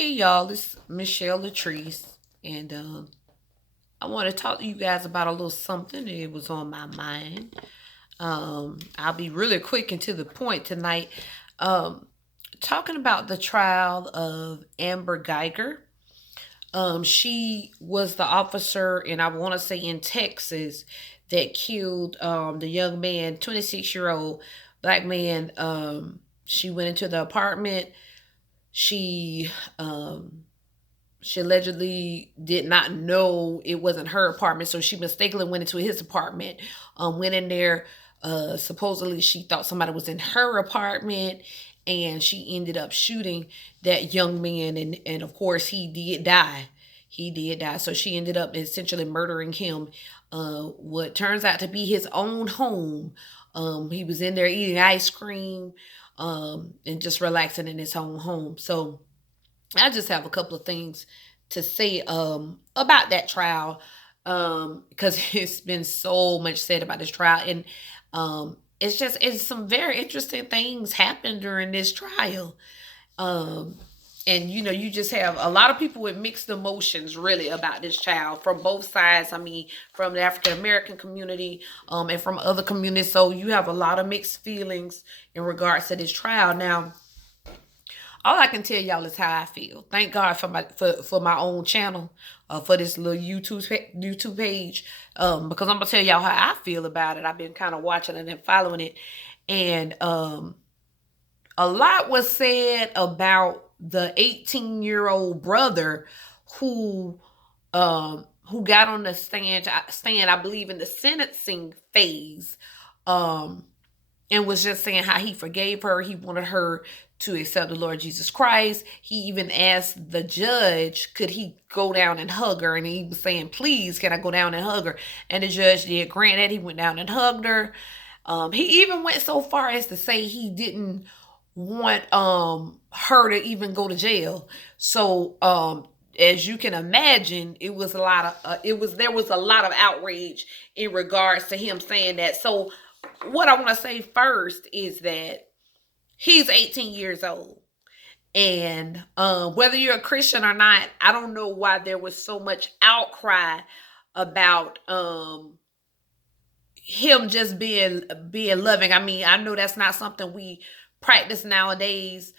Hey y'all, it's Ms.Chelle and I want to talk to you guys about a little something that was on my mind. I'll be really quick and to the point tonight. Um, Talking about the trial of Amber Guyger. She was the officer, and I want to say in Texas, that killed the young man, 26-year-old black man. She went into the apartment. She um, She allegedly did not know it wasn't her apartment, so she mistakenly went into his apartment. Went in there. Supposedly, she thought somebody was in her apartment, and she ended up shooting that young man. And of course, he did die. He did die. So she ended up essentially murdering him. What turns out to be his own home. He was in there eating ice cream, and just relaxing in his own home. So I just have a couple of things to say about that trial, because it's been so much said about this trial, and it's some very interesting things happened during this trial. um and you just have a lot of people with mixed emotions really about this child from both sides. I mean, from the African American community, and from other communities. So you have a lot of mixed feelings in regards to this trial. Now, all I can tell y'all is how I feel. Thank God for my own channel, for this little YouTube page, because I'm gonna tell y'all how I feel about it. I've been kind of watching it and following it, and a lot was said about the 18-year-old brother who got on the stand, I believe, in the sentencing phase, um, and was just saying how he forgave her. He wanted her to accept the Lord Jesus Christ. He even asked the judge, could he go down and hug her? And he was saying, please, can I go down and hug her? And the judge did grant that. He went down and hugged her. He even went so far as to say he didn't want her to even go to jail. So as you can imagine, it was a lot of there was a lot of outrage in regards to him saying that. So what I want to say first is that he's 18 years old. And whether you're a Christian or not, I don't know why there was so much outcry about him just being loving. I mean, I know that's not something we practice nowadays.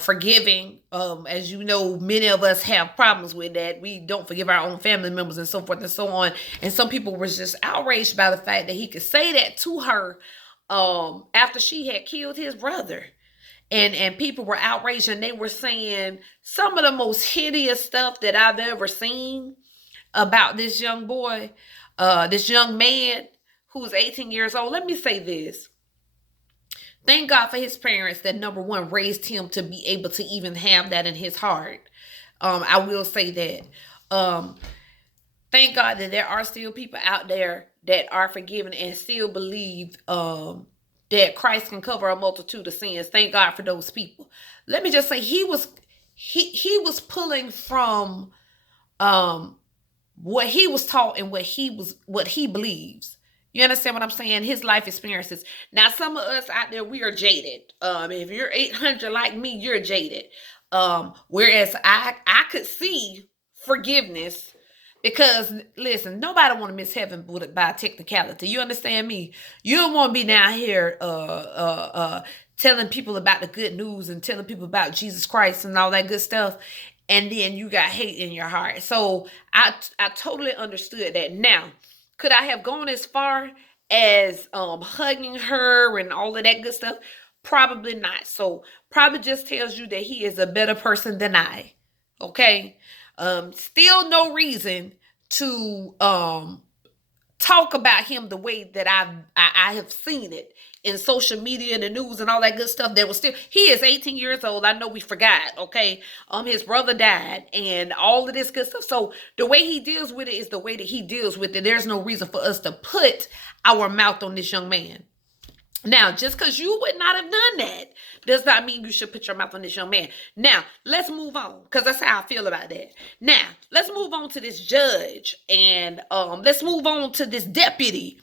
Forgiving, as you know, many of us have problems with that. We don't forgive our own family members and so forth and so on. And some people were just outraged by the fact that he could say that to her after she had killed his brother. And people were outraged, and they were saying some of the most hideous stuff that I've ever seen about this young boy, this young man who's 18 years old. Let me say this. Thank God for his parents that, number one, raised him to be able to even have that in his heart. I will say that. Thank God that there are still people out there that are forgiven and still believe that Christ can cover a multitude of sins. Thank God for those people. Let me just say, he was pulling from what he was taught and what he believes. You understand what I'm saying? His life experiences. Now, some of us out there, we are jaded. If you're 800 like me, you're jaded. Whereas I could see forgiveness, because listen, nobody want to miss heaven by technicality. You understand me? You don't want to be down here telling people about the good news and telling people about Jesus Christ and all that good stuff, and then you got hate in your heart. So I totally understood that. Now, could I have gone as far as hugging her and all of that good stuff? Probably not. So probably just tells you that he is a better person than I. Okay. Still no reason to talk about him the way that I have seen it in social media and the news and all that good stuff. There was still, he is 18 years old. I know we forgot, okay? His brother died and all of this good stuff. So the way he deals with it is the way that he deals with it. There's no reason for us to put our mouth on this young man. Now, just because you would not have done that does not mean you should put your mouth on this young man. Now, let's move on, because that's how I feel about that. Now, let's move on to this judge, and let's move on to this deputy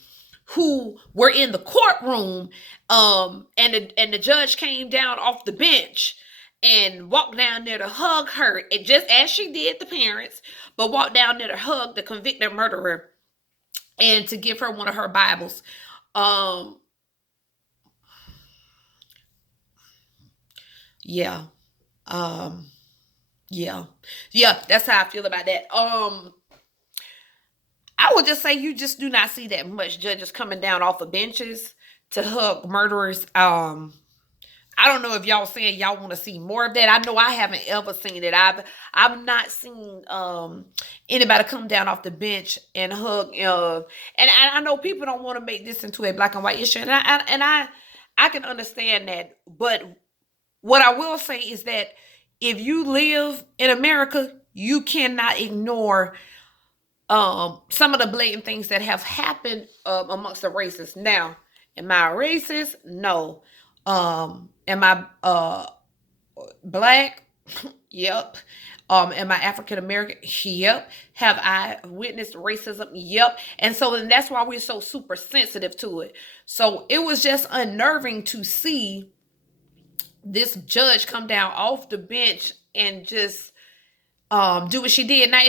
who were in the courtroom, and the judge came down off the bench, and walked down there to hug her, and just as she did the parents, but walked down there to hug the convicted murderer and to give her one of her Bibles. Yeah. Um, yeah. Yeah, that's how I feel about that. I would just say you just do not see that much judges coming down off of benches to hug murderers. I don't know if y'all saying y'all want to see more of that. I know I haven't ever seen it. I've not seen anybody come down off the bench and hug. And I know people don't want to make this into a black and white issue, and I can understand that. But what I will say is that if you live in America, you cannot ignore some of the blatant things that have happened amongst the races. Now, am I a racist? No. Am I black? Yep. Am I African American? Yep. Have I witnessed racism? Yep. And so and that's why we're so super sensitive to it. So it was just unnerving to see this judge come down off the bench and just do what she did. Now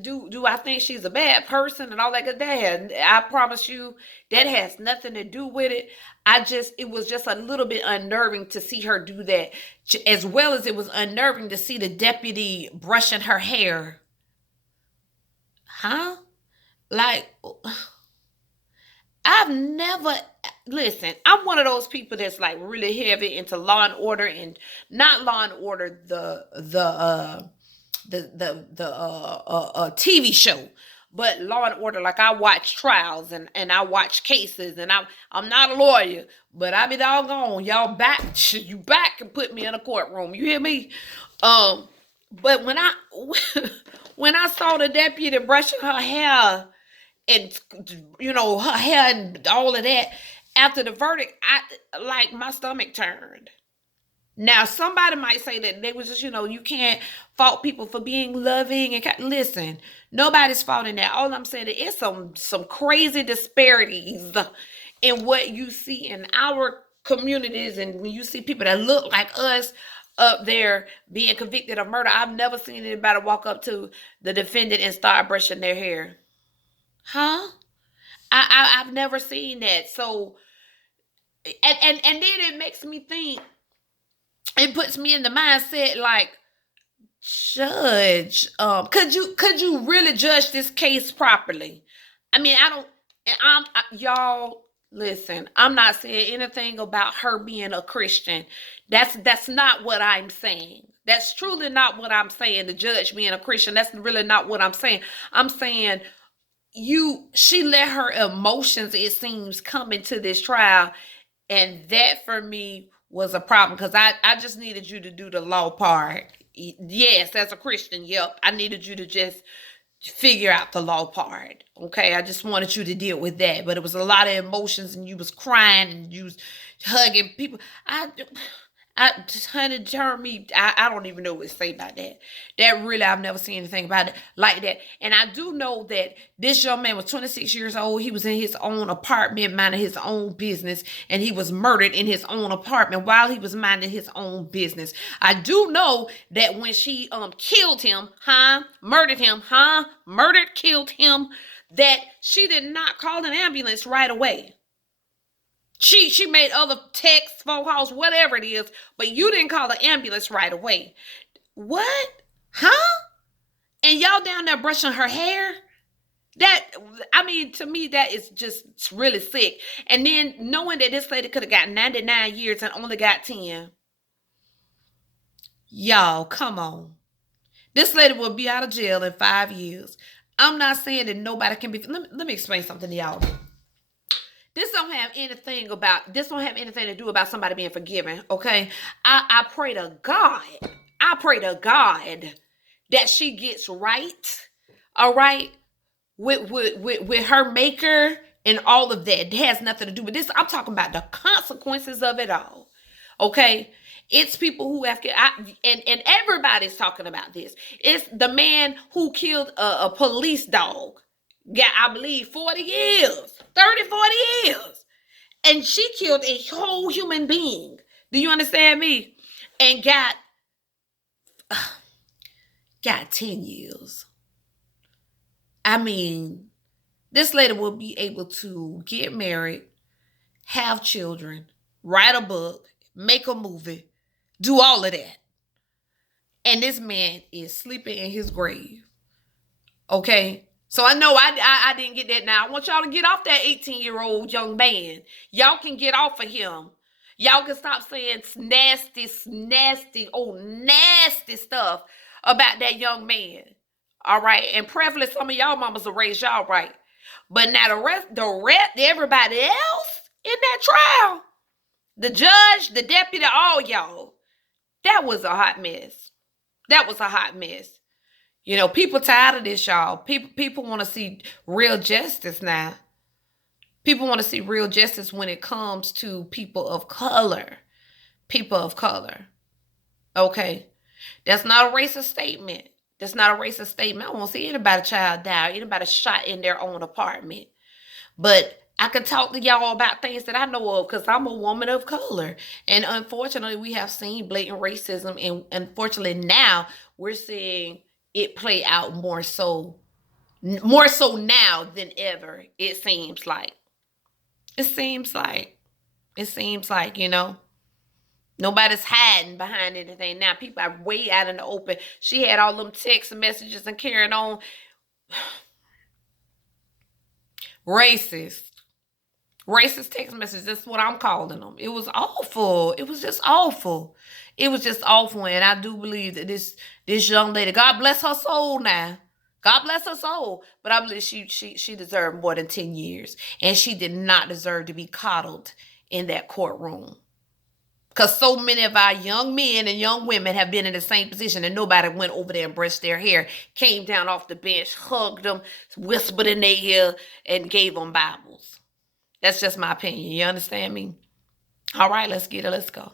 do I think she's a bad person and all that good? I promise you that has nothing to do with it. It was just a little bit unnerving to see her do that, as well as it was unnerving to see the deputy brushing her hair. Huh? Like, I've never, listen, I'm one of those people that's like really heavy into Law and Order, and not Law and Order the TV show, but Law and Order. Like, I watch trials and I watch cases, and I'm not a lawyer, but I be doggone y'all you back and put me in a courtroom. You hear me? But when I saw the deputy brushing her hair and her hair and all of that after the verdict, my stomach turned. Now, somebody might say that they was just, you can't fault people for being loving and listen. Nobody's faulting that. All I'm saying is some crazy disparities in what you see in our communities, and when you see people that look like us up there being convicted of murder. I've never seen anybody walk up to the defendant and start brushing their hair. Huh? I've never seen that. So, and then it makes me think. It puts me in the mindset like, judge, could you really judge this case properly? I mean, y'all listen. I'm not saying anything about her being a Christian. That's not what I'm saying. That's truly not what I'm saying. The judge being a Christian. That's really not what I'm saying. I'm saying she let her emotions, it seems, come into this trial, and that for me was a problem, because I just needed you to do the law part. Yes, as a Christian, yep. I needed you to just figure out the law part. Okay, I just wanted you to deal with that. But it was a lot of emotions, and you was crying and you was hugging people. Honey, Jeremy, I don't even know what to say about that. That really, I've never seen anything about it like that. And I do know that this young man was 26 years old. He was in his own apartment, minding his own business, and he was murdered in his own apartment while he was minding his own business. I do know that when she killed him, killed him, that she did not call an ambulance right away. She made other texts, phone calls, whatever it is, but you didn't call the ambulance right away. What? Huh? And y'all down there brushing her hair? To me, that is just really sick. And then knowing that this lady could have got 99 years and only got 10. Y'all, come on. This lady will be out of jail in 5 years. I'm not saying that nobody can be. Let me explain something to y'all. This don't have anything to do about somebody being forgiven, okay? I pray to God. I pray to God that she gets right, all right, with her maker and all of that. It has nothing to do with this. I'm talking about the consequences of it all, okay? It's people who have, and everybody's talking about this. It's the man who killed a police dog. Got, I believe, 40 years, 30, 40 years. And she killed a whole human being. Do you understand me? And got got 10 years. I mean, this lady will be able to get married, have children, write a book, make a movie, do all of that. And this man is sleeping in his grave. Okay? So I know I didn't get that now. I want y'all to get off that 18-year-old young man. Y'all can get off of him. Y'all can stop saying nasty stuff about that young man. All right? And preferably some of y'all mamas will raise y'all right. But now everybody else in that trial, the judge, the deputy, all y'all, that was a hot mess. That was a hot mess. You know, people tired of this, y'all. People want to see real justice now. People want to see real justice when it comes to people of color. People of color. Okay? That's not a racist statement. That's not a racist statement. I don't want to see anybody child die, anybody shot in their own apartment. But I can talk to y'all about things that I know of because I'm a woman of color. And unfortunately, we have seen blatant racism. And unfortunately, now we're seeing it play out more so now than ever, it seems like. It seems like, you know, nobody's hiding behind anything now. People are way out in the open. She had all them text messages and carrying on. Racist text messages. That's what I'm calling them. It was awful. It was just awful. It was just awful. And I do believe that this young lady, God bless her soul now. God bless her soul. But I believe she deserved more than 10 years. And she did not deserve to be coddled in that courtroom. Because so many of our young men and young women have been in the same position and nobody went over there and brushed their hair, came down off the bench, hugged them, whispered in their ear, and gave them Bibles. That's just my opinion. You understand me? All right, let's get it. Let's go.